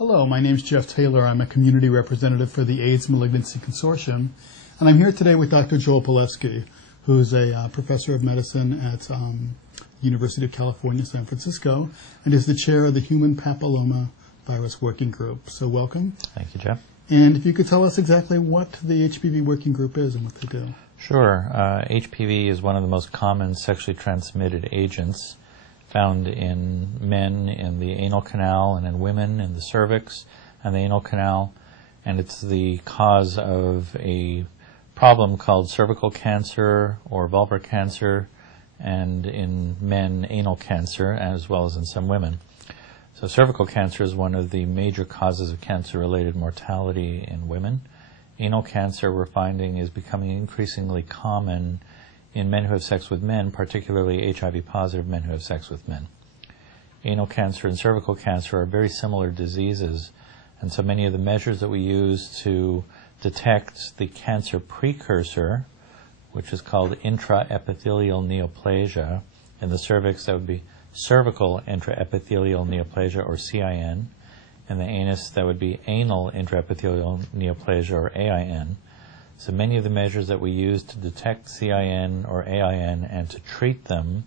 Hello, my name is Jeff Taylor. I'm a community representative for the AIDS Malignancy Consortium, and I'm here today with Dr. Joel Palefsky, who's a professor of medicine at University of California, San Francisco, and is the chair of the Human Papilloma Virus Working Group. So welcome. Thank you, Jeff. And if you could tell us exactly what the HPV Working Group is and what they do. Sure. HPV is one of the most common sexually transmitted agents found in men in the anal canal and in women in the cervix and the anal canal. And it's the cause of a problem called cervical cancer or vulvar cancer, and in men, anal cancer, as well as in some women. So cervical cancer is one of the major causes of cancer-related mortality in women. Anal cancer, we're finding, is becoming increasingly common in men who have sex with men, particularly HIV-positive men who have sex with men. Anal cancer and cervical cancer are very similar diseases, and so many of the measures that we use to detect the cancer precursor, which is called intraepithelial neoplasia, in the cervix that would be cervical intraepithelial neoplasia, or CIN. In the anus, that would be anal intraepithelial neoplasia, or AIN. So many of the measures that we use to detect CIN or AIN and to treat them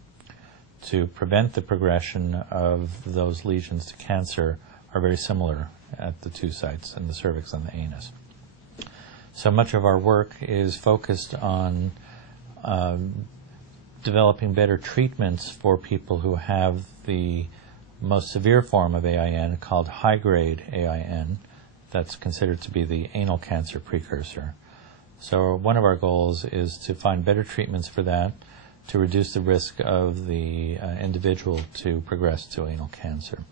to prevent the progression of those lesions to cancer are very similar at the two sites, in the cervix and the anus. So much of our work is focused on developing better treatments for people who have the most severe form of AIN, called high-grade AIN, that's considered to be the anal cancer precursor. So one of our goals is to find better treatments for that, to reduce the risk of the individual to progress to anal cancer.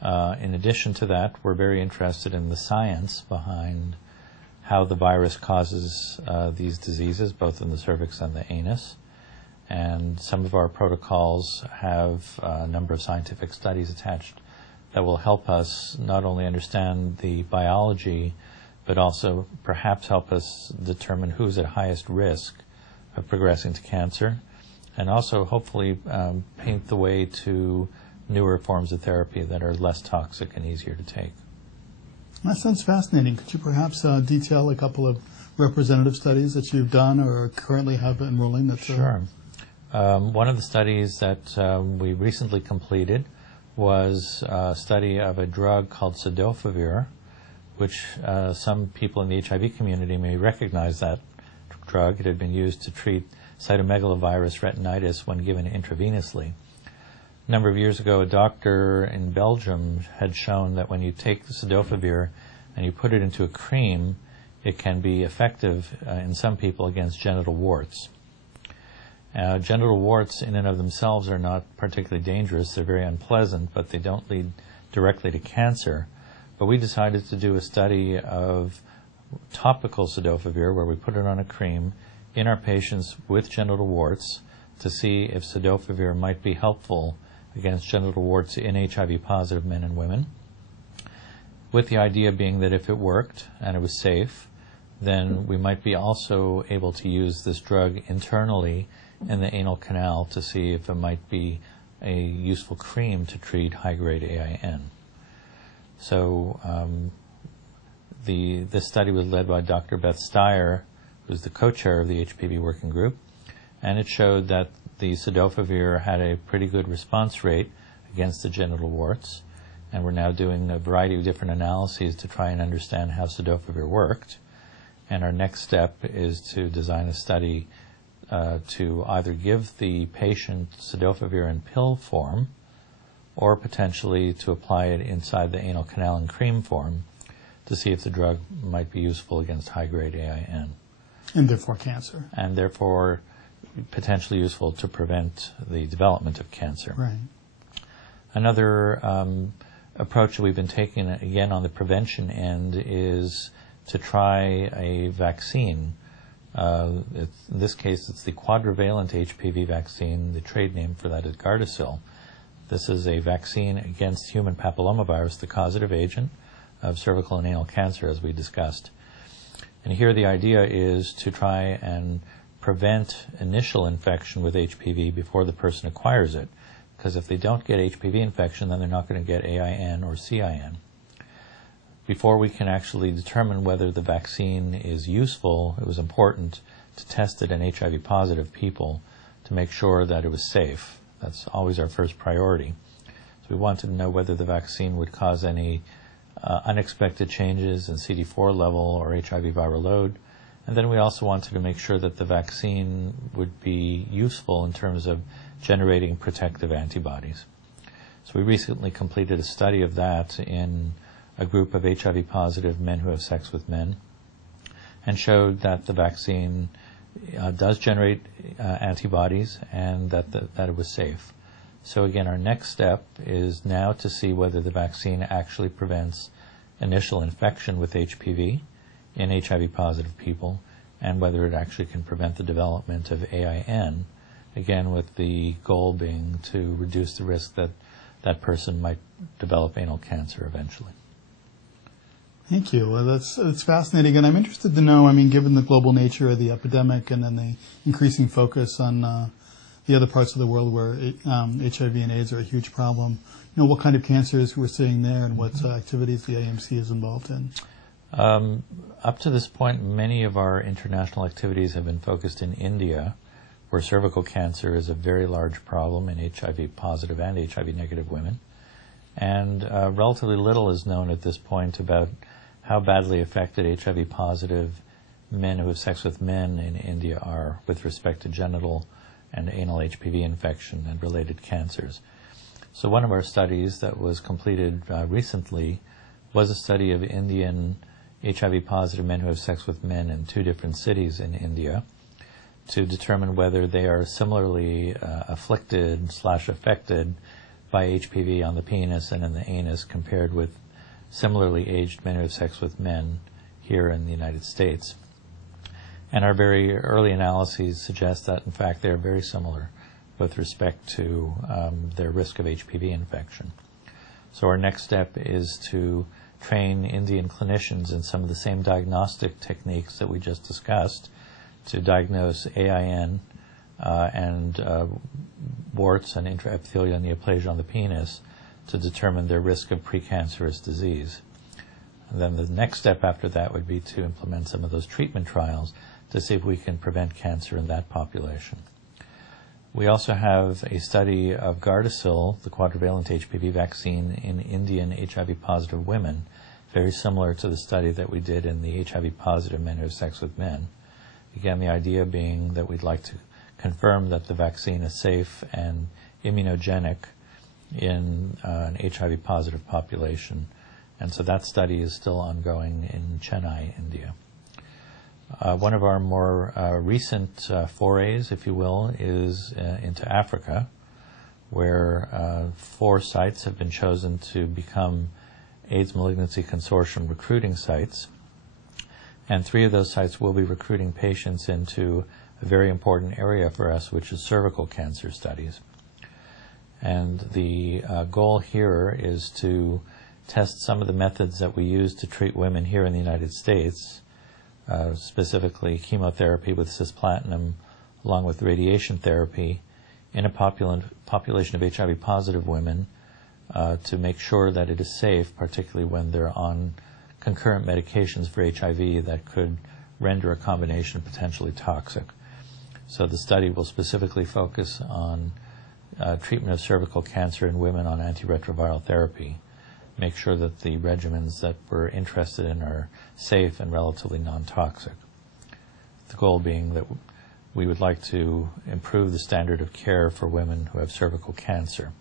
In addition to that, we're very interested in the science behind how the virus causes these diseases, both in the cervix and the anus. And some of our protocols have a number of scientific studies attached that will help us not only understand the biology, but also perhaps help us determine who's at highest risk of progressing to cancer, and also hopefully paint the way to newer forms of therapy that are less toxic and easier to take. That sounds fascinating. Could you perhaps detail a couple of representative studies that you've done or currently have enrolling? Sure. One of the studies that we recently completed was a study of a drug called cidofovir, which some people in the HIV community may recognize that drug. It had been used to treat cytomegalovirus retinitis when given intravenously. A number of years ago, a doctor in Belgium had shown that when you take the cidofovir and you put it into a cream, it can be effective in some people against genital warts. Genital warts in and of themselves are not particularly dangerous. They're very unpleasant, but they don't lead directly to cancer. But we decided to do a study of topical cidofovir, where we put it on a cream, in our patients with genital warts to see if cidofovir might be helpful against genital warts in HIV-positive men and women, with the idea being that if it worked and it was safe, then we might be also able to use this drug internally in the anal canal to see if it might be a useful cream to treat high-grade AIN. So this study was led by Dr. Beth Steyer, who's the co-chair of the HPV Working Group, and it showed that the cidofovir had a pretty good response rate against the genital warts, and we're now doing a variety of different analyses to try and understand how cidofovir worked. And our next step is to design a study to either give the patient cidofovir in pill form, or potentially to apply it inside the anal canal in cream form to see if the drug might be useful against high-grade AIN. And therefore cancer. And therefore potentially useful to prevent the development of cancer. Right. Another approach that we've been taking, again, on the prevention end is to try a vaccine. In this case, it's the quadrivalent HPV vaccine. The trade name for that is Gardasil. This is a vaccine against human papillomavirus, the causative agent of cervical and anal cancer, as we discussed. And here the idea is to try and prevent initial infection with HPV before the person acquires it, because if they don't get HPV infection, then they're not going to get AIN or CIN. before we can actually determine whether the vaccine is useful, it was important to test it in HIV-positive people to make sure that it was safe. That's always our first priority. So we wanted to know whether the vaccine would cause any unexpected changes in CD4 level or HIV viral load. And then we also wanted to make sure that the vaccine would be useful in terms of generating protective antibodies. So we recently completed a study of that in a group of HIV-positive men who have sex with men and showed that the vaccine does generate antibodies and that it was safe. So again, our next step is now to see whether the vaccine actually prevents initial infection with HPV in HIV-positive people and whether it actually can prevent the development of AIN, again with the goal being to reduce the risk that that person might develop anal cancer eventually. Thank you. Well, that's fascinating, and I'm interested to know, I mean, given the global nature of the epidemic and then the increasing focus on the other parts of the world where HIV and AIDS are a huge problem, what kind of cancers we're seeing there and what activities the AMC is involved in. Up to this point, many of our international activities have been focused in India, where cervical cancer is a very large problem in HIV-positive and HIV-negative women. And relatively little is known at this point about how badly affected HIV-positive men who have sex with men in India are with respect to genital and anal HPV infection and related cancers. So one of our studies that was completed recently was a study of Indian HIV-positive men who have sex with men in 2 different cities in India to determine whether they are similarly afflicted/affected by HPV on the penis and in the anus compared with similarly aged men who have sex with men here in the United States. And our very early analyses suggest that, in fact, they are very similar with respect to their risk of HPV infection. So our next step is to train Indian clinicians in some of the same diagnostic techniques that we just discussed to diagnose AIN and warts and intraepithelial neoplasia on the penis to determine their risk of precancerous disease. And then the next step after that would be to implement some of those treatment trials to see if we can prevent cancer in that population. We also have a study of Gardasil, the quadrivalent HPV vaccine, in Indian HIV-positive women, very similar to the study that we did in the HIV-positive men who have sex with men. Again, the idea being that we'd like to confirm that the vaccine is safe and immunogenic in an HIV-positive population. And so that study is still ongoing in Chennai, India. One of our more recent forays, if you will, is into Africa, where 4 sites have been chosen to become AIDS Malignancy Consortium recruiting sites. And 3 of those sites will be recruiting patients into a very important area for us, which is cervical cancer studies. And the goal here is to test some of the methods that we use to treat women here in the United States, specifically chemotherapy with cisplatin along with radiation therapy in a population of HIV-positive women to make sure that it is safe, particularly when they're on concurrent medications for HIV that could render a combination potentially toxic. So the study will specifically focus on treatment of cervical cancer in women on antiretroviral therapy, make sure that the regimens that we're interested in are safe and relatively non-toxic. The goal being that we would like to improve the standard of care for women who have cervical cancer.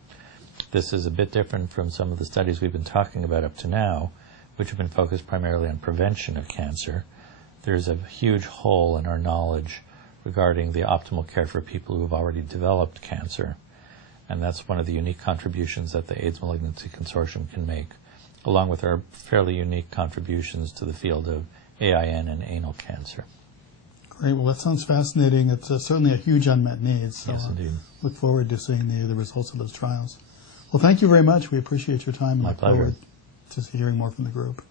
This is a bit different from some of the studies we've been talking about up to now, which have been focused primarily on prevention of cancer. There's a huge hole in our knowledge regarding the optimal care for people who have already developed cancer. And that's one of the unique contributions that the AIDS Malignancy Consortium can make, along with our fairly unique contributions to the field of AIN and anal cancer. Great. Well, that sounds fascinating. It's certainly a huge unmet need. So yes, indeed. Look forward to seeing the results of those trials. Well, thank you very much. We appreciate your time. My pleasure. Look forward to hearing more from the group.